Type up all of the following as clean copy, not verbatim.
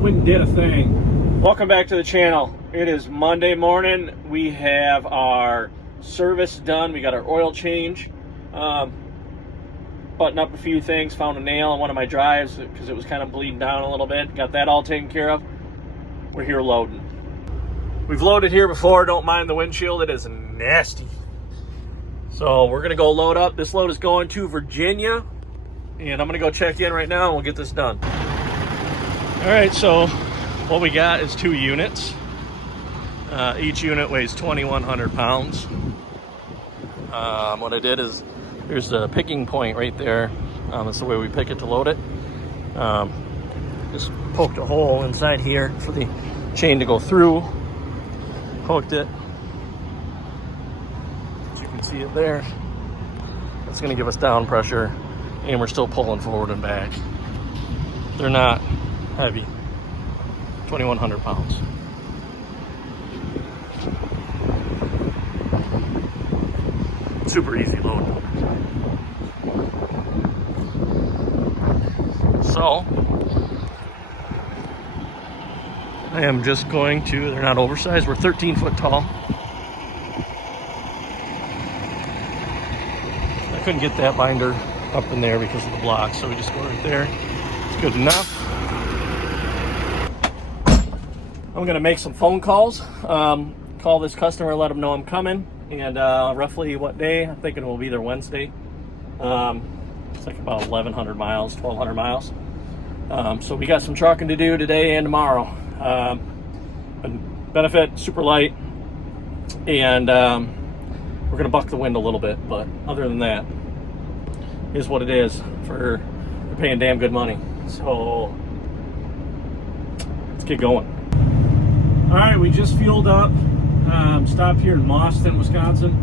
went and did a thing. Welcome back to the channel. It is Monday morning. We have our service done. We got our oil change. Button up a few things. Found a nail on one of my drives because it was kind of bleeding down a little bit. Got that all taken care of. We're here loading. We've loaded here before. Don't mind the windshield. It is nasty. So we're going to go load up. This load is going to Virginia. And I'm going to go check in right now and we'll get this done. All right, so what we got is 2 units. Each unit weighs 2,100 pounds. What I did is, here's the picking point right there. That's the way we pick it to load it. Just poked a hole inside here for the chain to go through. Hooked it. As you can see it there. That's gonna give us down pressure, and we're still pulling forward and back. They're not heavy, 2,100 pounds. Super easy load. So, I am just going to, they're not oversized, we're 13 foot tall. I couldn't get that binder up in there because of the block, so we just go right there. It's good enough. I'm gonna make some phone calls. Call this customer, let them know I'm coming, and roughly what day. I'm thinking it will be there Wednesday. It's like about 1,100 miles, 1,200 miles. So we got some trucking to do today and tomorrow. Benefit super light, and we're gonna buck the wind a little bit, but other than that, is what it is. We're paying damn good money, so let's get going. All right, we just fueled up. Stopped here in Mauston, Wisconsin.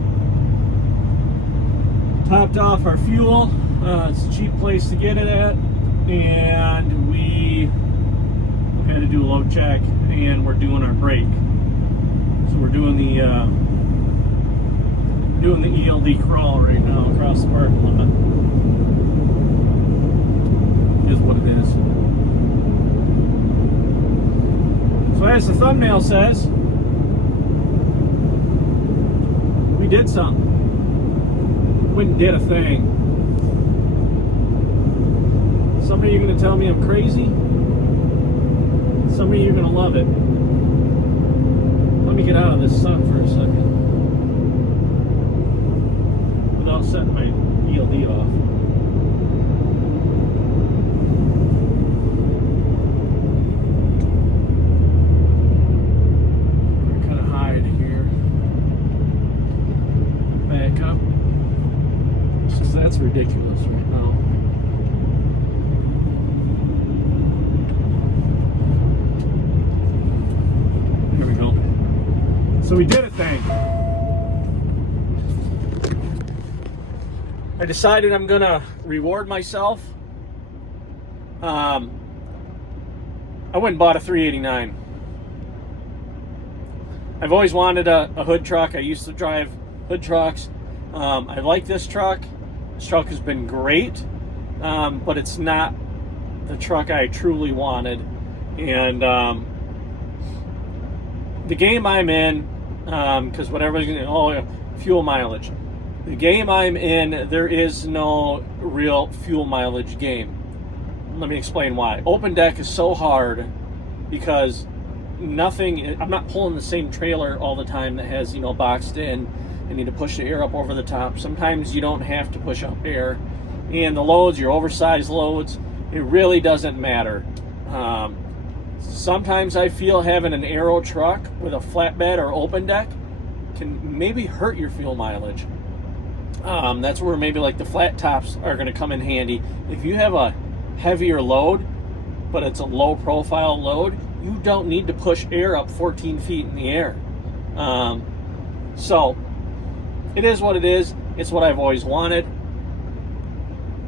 Topped off our fuel. It's a cheap place to get it at, and we had to do a load check, and we're doing our brake. So we're doing the ELD crawl right now across the parking lot. Is what it is. So as the thumbnail says, we did something. Went and did a thing. Some of you are going to tell me I'm crazy. Some of you are going to love it. Let me get out of this sun for a second without setting my ELD off. Kind of hide here. Back up. Because that's ridiculous right now. So we did a thing. I decided I'm gonna reward myself. I went and bought a 389. I've always wanted a hood truck. I used to drive hood trucks. I like this truck. This truck has been great, but it's not the truck I truly wanted. And the game I'm in, because what everybody's going to, fuel mileage. The game I'm in, there is no real fuel mileage game. Let me explain why. Open deck is so hard because I'm not pulling the same trailer all the time that has, boxed in. I need to push the air up over the top. Sometimes you don't have to push up air. And the loads, your oversized loads, it really doesn't matter. Sometimes I feel having an aero truck with a flatbed or open deck can maybe hurt your fuel mileage. That's where maybe like the flat tops are going to come in handy. If you have a heavier load, but it's a low profile load, you don't need to push air up 14 feet in the air. So it is what it is. It's what I've always wanted.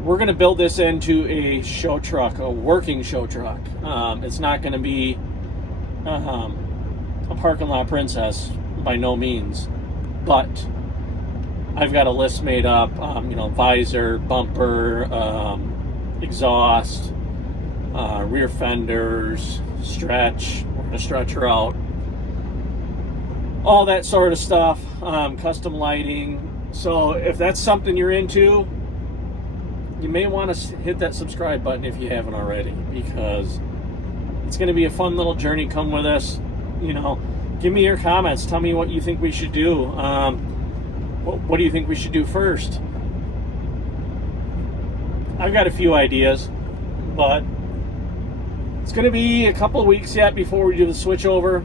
We're going to build this into a show truck, a working show truck. It's not going to be a parking lot princess by no means, but I've got a list made up, visor, bumper, exhaust, rear fenders, stretch. We're going to stretch her out. All that sort of stuff, custom lighting. So if that's something you're into, you may want to hit that subscribe button if you haven't already, because it's going to be a fun little journey. Come with us. Give me your comments. Tell me what you think we should do. What do you think we should do first? I've got a few ideas, but it's going to be a couple of weeks yet before we do the switch over.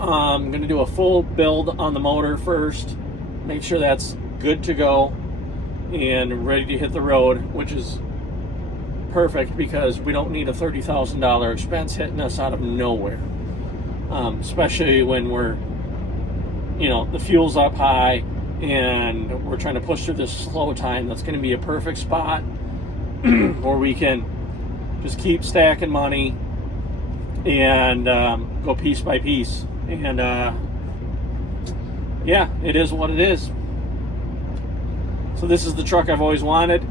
I'm going to do a full build on the motor first, make sure that's good to go and ready to hit the road, which is perfect because we don't need a $30,000 expense hitting us out of nowhere, especially when we're, the fuel's up high and we're trying to push through this slow time. That's going to be a perfect spot where we can just keep stacking money and go piece by piece. And yeah, it is what it is. So this is the truck I've always wanted.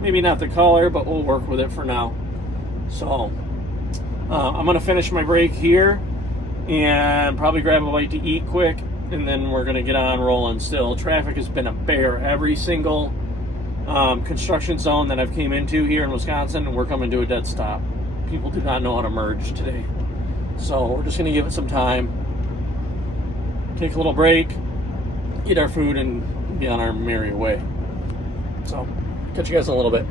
Maybe not the color, but we'll work with it for now. So I'm going to finish my break here and probably grab a bite to eat quick, and then we're going to get on rolling still. Traffic has been a bear. Every single construction zone that I've came into here in Wisconsin, we're coming to a dead stop. People do not know how to merge today. So we're just going to give it some time, take a little break, eat our food, and be on our merry way. So catch you guys in a little bit.